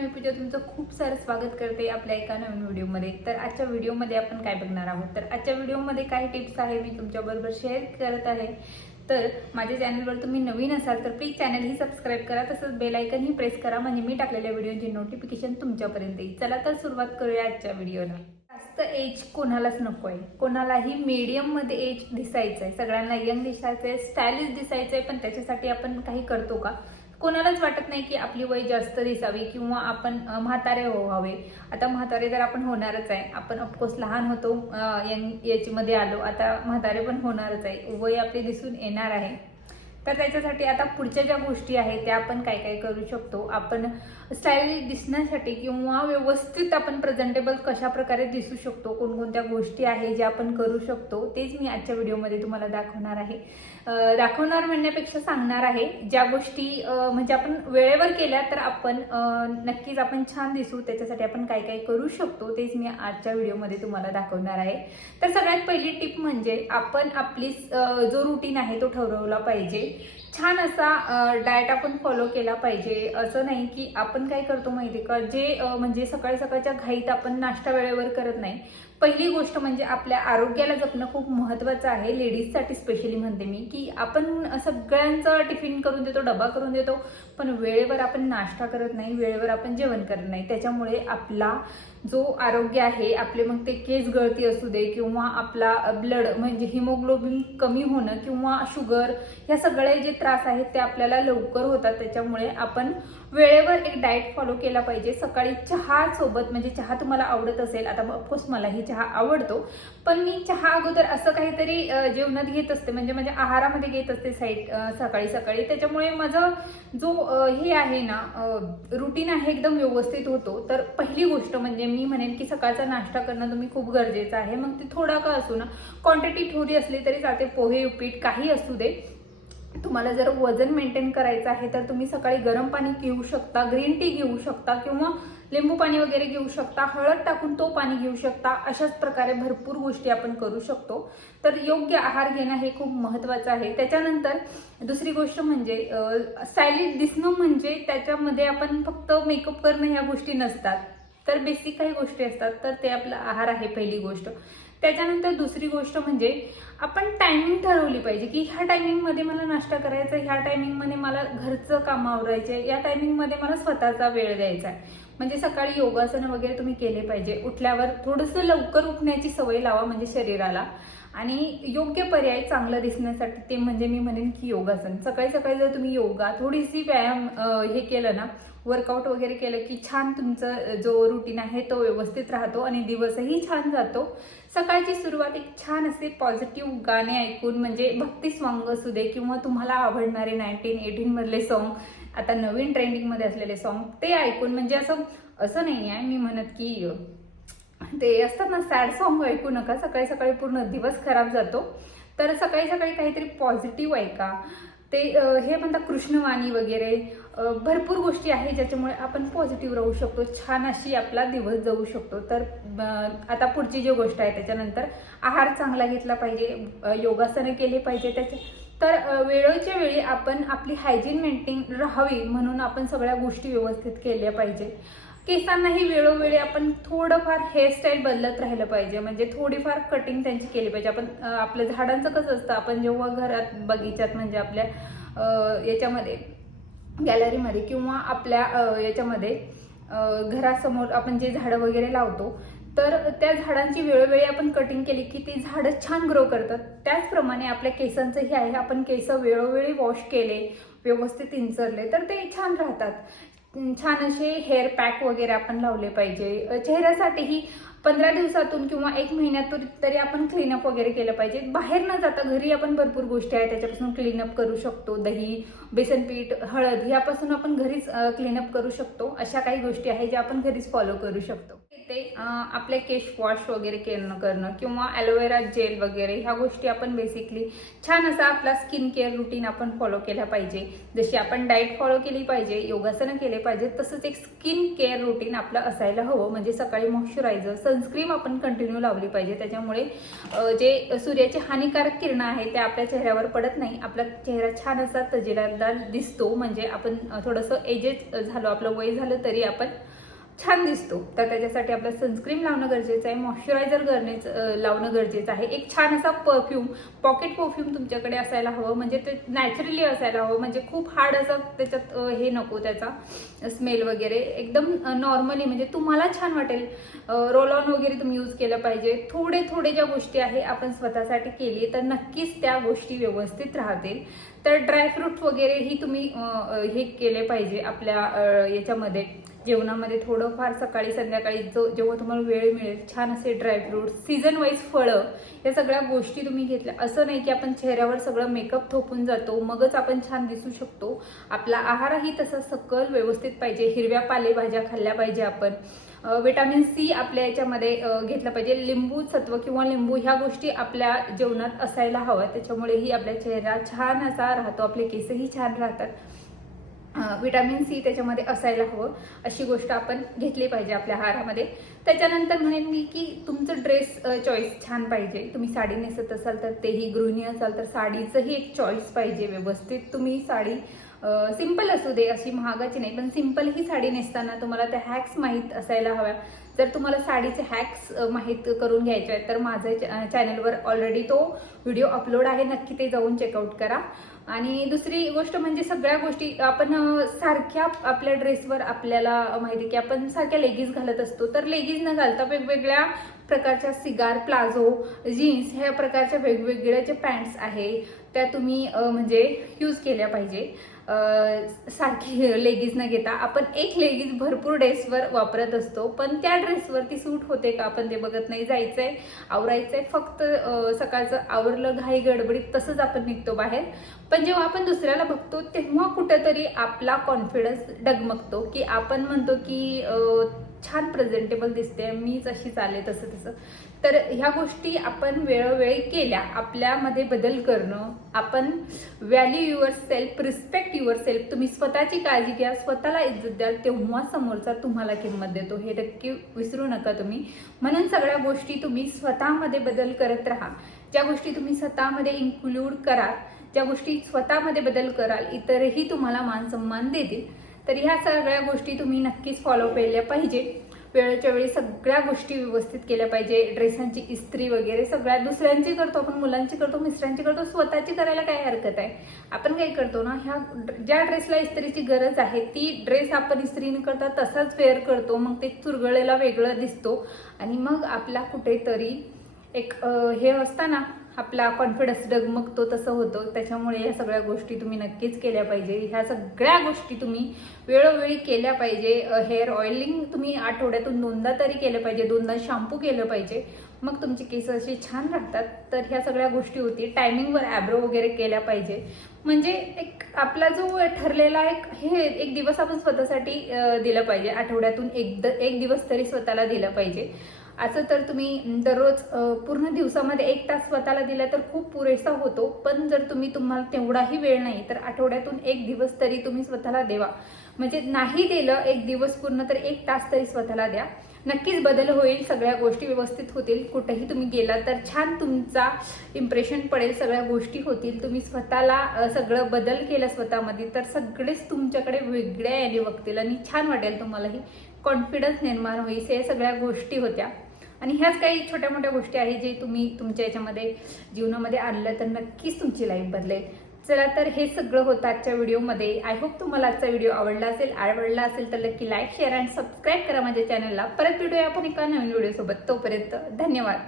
मी पूजा तुमचं खूप सारं स्वागत करते आपल्या एका नवीन व्हिडिओमध्ये। तर आजच्या व्हिडिओमध्ये आपण काय बघणार आहोत, तर आजच्या व्हिडिओमध्ये काही टिप्स आहे मी तुमच्याबरोबर शेअर करत आहे। तर माझ्या चॅनलवर तुम्ही नवीन असाल तर प्लीज चॅनल ही सबस्क्राइब करा, तसंच बेल आयकन ही प्रेस करा, म्हणजे मी टाकलेल्या व्हिडिओची नोटिफिकेशन तुमच्यापर्यंत येईल। चला तर सुरुवात करूया आजच्या व्हिडिओला। जास्त एज कोणालाच नको आहे, कोणालाही मीडियम मध्ये एज दिसायचं आहे, सगळ्यांना यंग दिसायचं आहे, स्टायलिश दिसायचं आहे, पण त्याच्यासाठी आपण काही करतो का? कोणालाच वाटत नाही की आपली वय जास्त दिसावी किंवा आपण म्हातारे व्हावे। आता म्हातारे तर आपण होणारच आहे, आपण ऑफकोर्स लहान होतो, यंग एज मध्ये आलो, आता म्हातारे पण होणारच आहे, वय आपले दिसून येणार आहे। तर त्याच्यासाठी आता पुढच्या ज्या गोष्टी आहेत त्या आपण काय काय करू शकतो, आपण स्टायलिश दिसण्यासाठी किंवा व्यवस्थित आपण प्रेझेंटेबल कशा प्रकारे दिसू शकतो, कोणकोणत्या गोष्टी आहेत ज्या आपण करू शकतो, तेच मी आजच्या व्हिडिओमध्ये तुम्हाला दाखवणार आहे। दाखवणार म्हणण्यापेक्षा सांगणार आहे, ज्या गोष्टी म्हणजे आपण वेळेवर केल्या तर आपण नक्कीच आपण छान दिसू, त्याच्यासाठी आपण काय काय करू शकतो तेच मी आजच्या व्हिडिओमध्ये तुम्हाला दाखवणार आहे। तर सगळ्यात पहिली टिप म्हणजे आपण आपली जो रुटीन आहे तो ठरवला पाहिजे, छान असा डाएट आपण फॉलो केला पाहिजे। असं नाही की आपण काय करतो माहिती का, जे म्हणजे सकाळी सकाळच्या घाईत आपण नाश्ता वेळेवर करत नाही। पहिली गोष्ट म्हणजे आपल्या आरोग्याला जपणं खूप महत्त्वाचं आहे, लेडीजसाठी स्पेशली म्हणते मी, की आपण सगळ्यांचा टिफिन करून देतो, डबा करून देतो, पण वेळेवर आपण नाश्ता करत नाही, वेळेवर आपण जेवण करत नाही। त्याच्यामुळे आपला जो आरोग्य आहे, आपले मग ते केस गळती असू दे किंवा आपला ब्लड म्हणजे हिमोग्लोबिन कमी होणं किंवा शुगर, ह्या सगळे जे त्रास आहेत ते आपल्याला लवकर होतात। त्याच्यामुळे आपण वेळेवर एक डाएट फॉलो केला पाहिजे। सकाळी चहा सोबत, म्हणजे चहा तुम्हाला आवडत असेल, आता ऑफकोर्स मलाही चहा आवडतो, पण मी चहा अगोदर असं काहीतरी जेवणात घेत असते, म्हणजे माझ्या आहारामध्ये घेत असते सकाळी सकाळी। त्याच्यामुळे माझं जो हे आहे ना रुटीन आहे एकदम व्यवस्थित होतो। तर पहिली गोष्ट म्हणजे मी म्हणेन की सकाळचा नाश्ता करणं तुम्ही खूप गरजेचं आहे, मग ती थोडा का असू ना, क्वांटिटी थोडी असली तरी चालते, पोहे उपीट काही असू दे। तुम्हाला जर वजन मेंटेन करायचं आहे तर तुम्ही सकाळी गरम पाणी पिऊ शकता, ग्रीन टी घेऊ शकता किंवा लिंबू पाणी वगैरे घेऊ शकता, हळद टाकून तो पाणी घेऊ शकता। अशाच प्रकारे भरपूर गोष्टी आपण करू शकतो। तर योग्य आहार घेणं हे खूप महत्त्वाचं आहे। त्याच्यानंतर दुसरी गोष्ट म्हणजे स्टायलिश दिसणं, म्हणजे त्याच्यामध्ये आपण फक्त मेकअप करणं ह्या गोष्टी नसतात, तर बेसिक काही गोष्टी असतात, तर ते आपला आहार आहे पहिली गोष्ट। त्याच्यानंतर दुसरी गोष्ट म्हणजे आपण टायमिंग ठरवली पाहिजे की ह्या टायमिंगमध्ये मला नाश्ता करायचा, ह्या टायमिंगमध्ये मला घरचं काम आवरायचे, या टायमिंगमध्ये मला स्वतःचा वेळ द्यायचा आहे। म्हणजे सकाळी योगासन वगैरे तुम्ही केले पाहिजे, उठल्यावर थोडंसं लवकर उठण्याची सवय लावा म्हणजे शरीराला, आणि योग्य पर्याय चांगलं दिसण्यासाठी ते म्हणजे मी म्हणेन की योगासन। सकाळी सकाळी जर तुम्ही योगा, थोडीशी व्यायाम हे केलं ना, वर्कआउट वगैरे केलं की छान तुमचं जो रुटीन आहे तो व्यवस्थित राहतो आणि दिवसही छान जातो। सकाळची सुरुवात एक छान असे पॉझिटिव्ह गाणे ऐकून, म्हणजे भक्ती सॉन्ग असू दे किंवा तुम्हाला आवडणारे 1918 मधले सॉन्ग, आता नवीन ट्रेंडिंगमध्ये असलेले सॉन्ग, ते ऐकून, म्हणजे असं नाही आहे मी म्हणत की ते असतात ना सॅड सॉन्ग ऐकू नका, सकाळी सकाळी पूर्ण दिवस खराब जातो। तर सकाळी सकाळी काहीतरी पॉझिटिव्ह ऐका, ते हे म्हणतात कृष्णवाणी वगैरे, भरपूर गोष्टी आहेत ज्याच्यामुळे आपण पॉझिटिव्ह राहू शकतो, छान अशी आपला दिवस जाऊ शकतो। तर आता पुढची जी गोष्ट आहे, त्याच्यानंतर आहार चांगला घेतला पाहिजे, योगासनं केले पाहिजे, तर वेळेच्या वेळी आपण आपली हायजीन मेंटेन राहावी म्हणून आपण सगळ्या गोष्टी व्यवस्थित केल्या पाहिजे। केसांनाही वेळोवेळी आपण थोडंफार हेअरस्टाईल बदलत राहिलं पाहिजे, म्हणजे थोडीफार कटिंग त्यांची केली पाहिजे। आपण आपल्या झाडांचं कसं असतं, आपण जेव्हा घरात बगीच्यात म्हणजे आपल्या याच्यामध्ये गॅलरीमध्ये किंवा आपल्या याच्यामध्ये घरासमोर आपण जे झाडं वगैरे लावतो, तर त्या झाडांची वेळोवेळी आपण कटिंग केली की ती झाडं छान ग्रो करतात। त्याचप्रमाणे आपल्या केसांचंही आहे, आपण केस वेळोवेळी वॉश केले, व्यवस्थित इंचरले तर ते छान राहतात। छान असे हेअर पॅक वगैरे आपण लावले पाहिजे। चेहऱ्यासाठीही 15 दिवसातून किंवा 1 महिन्यातून तरी आपण क्लीनअप वगैरे केलं पाहिजे। बाहेर न जाता घरी आपण भरपूर गोष्टी आहेत त्याच्यापासून क्लीनअप करू शकतो, दही, बेसन पीठ, हळद, ह्यापासून आपण घरीच क्लीनअप करू शकतो। अशा काही गोष्टी आहेत ज्या आपण घरीच फॉलो करू शकतो। ते आपले केश वॉश वगैरे करणं किंवा ॲलोवेरा जेल वगैरे ह्या गोष्टी आपण बेसिकली छान असा आपला स्किन केअर रुटीन आपण फॉलो केला पाहिजे. जशी आपण डाएट फॉलो केली पाहिजे, योगासनं केले पाहिजे, तसंच एक स्किन केअर रुटीन आपलं असायला हवं. म्हणजे सकाळी मॉइश्चरायझर, सनस्क्रीन आपण कंटिन्यू लावली पाहिजे. त्याच्यामुळे जे सूर्याचे हानिकारक किरण आहे ते आपल्या चेहऱ्यावर पडत नाही. आपला चेहरा छान असा तजेलदार दिसतो. म्हणजे आपण थोडंसं एजेड झालो, आपलं वय झालं तरी आपण छान दिसतो. तर त्याच्यासाठी आपलं सनस्क्रीन लावणं गरजेचं आहे, मॉइश्चरायझर लावणं गरजेचं आहे. एक छान असा परफ्यूम, पॉकेट परफ्यूम तुमच्याकडे असायला हवं. म्हणजे ते नॅचरली असायला हवं. म्हणजे खूप हार्ड असं त्याच्यात हे नको, त्याचा स्मेल वगैरे एकदम नॉर्मली म्हणजे तुम्हाला छान वाटेल. रोल ऑन वगैरे तुम्ही यूज केलं पाहिजे. थोडे ज्या गोष्टी आहे आपण स्वतःसाठी केली तर नक्कीच त्या गोष्टी व्यवस्थित राहतील. तर ड्रायफ्रूट वगैरे ही तुम्ही हे केले पाहिजे आपल्या याच्यामध्ये जेवणामध्ये. थोडंफार सकाळी संध्याकाळी जेव्हा तुम्हाला वेळ मिळेल छान असे ड्रायफ्रूट, सीझन वाईज फळं, या सगळ्या गोष्टी तुम्ही घेतल्या. असं नाही की आपण चेहऱ्यावर सगळं मेकअप थोपून जातो मगच आपण छान दिसू शकतो. आपला आहारही तसा सकल व्यवस्थित पाहिजे. हिरव्या पालेभाज्या खाल्ल्या पाहिजे आपण. विटॅमिन सी आपल्या याच्यामध्ये घेतलं पाहिजे. लिंबू सत्व किंवा लिंबू ह्या गोष्टी आपल्या जेवणात असायला हव्या. त्याच्यामुळेही आपल्या चेहरा छान असा राहतो, आपले केसही छान राहतात. विटॅमिन सी त्याच्यामध्ये असायला हवं, अशी गोष्ट आपण घेतली पाहिजे आपल्या आहारामध्ये. त्याच्यानंतर म्हणेन मी की तुमचं ड्रेस चॉईस छान पाहिजे. तुम्ही साडी नेसत असाल तर तेही, गृहिणी असाल तर साडीचंही एक चॉईस पाहिजे व्यवस्थित. तुम्ही साडी सिंपल असू दे, अशी महागाची नाही, पण सिंपल ही साडी नेसताना तुम्हाला त्या हॅक्स माहीत असायला हव्या. जर तुम्हाला साडीचे हॅक्स माहीत करून घ्यायचे आहेत तर माझ्या चॅनलवर ऑलरेडी तो व्हिडिओ अपलोड आहे, नक्की ते जाऊन चेकआउट करा. आणि दुसरी गोष्ट म्हणजे सगळ्या गोष्टी आपण सारख्या आपल्या ड्रेसवर आपल्याला माहिती की आपण सारख्या लेगिन्स घालत असतो. तर लेगिन्स न घालता वेगवेगळ्या प्रकारच्या सिगार, प्लाझो, जीन्स ह्या प्रकारच्या वेगवेगळ्या जे पॅन्ट्स आहे त्या तुम्ही म्हणजे यूज केल्या पाहिजे. सारखी लेगिन्स न घेता आपण एक लेगिन्स भरपूर ड्रेसवर वापरत असतो, पण त्या ड्रेसवरती सूट होते का आपण ते बघत नाही. जायचंय, आवरायचंय, फक्त सकाळचं आवरलं घाई गडबडीत तसंच आपण निघतो बाहेर. पण जेव्हा आपण दुसऱ्याला बघतो तेव्हा कुठेतरी आपला कॉन्फिडन्स डगमगतो की आपण म्हणतो की छान प्रेझेंटेबल दिसते, मीच अशी चालेल तसं. तर ह्या गोष्टी आपण वेळोवेळी केल्या, आपल्यामध्ये बदल करणं, आपण value your self, respect your self, तुम्ही स्वतःची काळजी घ्या, स्वतःला इज्जत द्या, तेव्हा समोरचा तुम्हाला किंमत देतो. हे नक्की विसरू नका तुम्ही. म्हणून सगळ्या गोष्टी तुम्ही स्वतःमध्ये बदल करत राहा. ज्या गोष्टी तुम्ही स्वतःमध्ये इन्क्लूड कराल, ज्या गोष्टी स्वतःमध्ये बदल कराल, इतरही तुम्हाला मान सन्मान देतील. तर ह्या सगळ्या गोष्टी तुम्ही नक्कीच फॉलो केल्या पाहिजे. वेळेच्या वेळी सगळ्या गोष्टी व्यवस्थित केल्या पाहिजे. ड्रेसांची इस्त्री वगैरे सगळ्या दुसऱ्यांची करतो आपण, मुलांची करतो, मिस्टरांची करतो, स्वतःची करायला काय हरकत आहे. आपण काय करतो ना, ह्या ज्या ड्रेसला इस्त्रीची गरज आहे ती ड्रेस आपण इस्त्री न करता तसाच वेअर करतो. मग ते चुरगळेला वेगळं दिसतो आणि मग आपला कुठेतरी एक हे असताना आपला कॉन्फिडन्स डगमगतो, तसं होतं. त्याच्यामुळे या सगळ्या गोष्टी तुम्ही नक्कीच केल्या पाहिजे. ह्या सगळ्या गोष्टी तुम्ही वेळोवेळी केल्या पाहिजे. हेअर ऑइलिंग तुम्ही आठवड्यातून 2दा तरी केलं पाहिजे, 2दा शॅम्पू केलं पाहिजे, मग तुमची केस अशी छान राहतात. तर ह्या सगळ्या गोष्टी होती. टायमिंगवर ॲब्रो वगैरे केल्या पाहिजे. म्हणजे एक आपला जो ठरलेला एक दिवस आपण स्वतःसाठी दिलं पाहिजे. आठवड्यातून एक दिवस तरी स्वतःला दिलं पाहिजे. असं तर तुम्ही दररोज पूर्ण दिवसामध्ये 1 तास स्वतःला दिला तर खूप पुरेसा होतो. पण जर तुम्हाला तेवढाही वेळ नाही तर आठवड्यातून 1 दिवस तरी तुम्ही स्वतःला द्यावा. म्हणजे नाही दिलं 1 दिवस पूर्ण तर 1 तास तरी स्वतःला द्या. नक्कीच बदल होईल, सगळ्या गोष्टी व्यवस्थित होतील. कुठेही तुम्ही गेला तर छान तुमचा इम्प्रेशन पडेल, सगळ्या गोष्टी होतील. तुम्ही स्वतःला सगळं बदल केला स्वतःमध्ये तर सगळेच तुमच्याकडे वेगळ्या याने बघतील आणि छान वाटेल, तुम्हालाही कॉन्फिडन्स निर्माण होईल. हे सगळ्या गोष्टी होत्या आणि ह्याच काही छोट्या मोठ्या गोष्टी आहेत जे तुम्ही तुमच्या याच्यामध्ये जीवनामध्ये आणलं तर नक्कीच तुमची लाईफ बदलेल. चला तर हे सगळं होतं आजच्या व्हिडिओमध्ये. आय होप तुम्हाला आजचा व्हिडिओ आवडला असेल तर नक्की लाईक, शेअर अँड सबस्क्राईब करा माझ्या चॅनलला. परत भेटूया आपण एका नवीन व्हिडिओसोबत. तोपर्यंत धन्यवाद.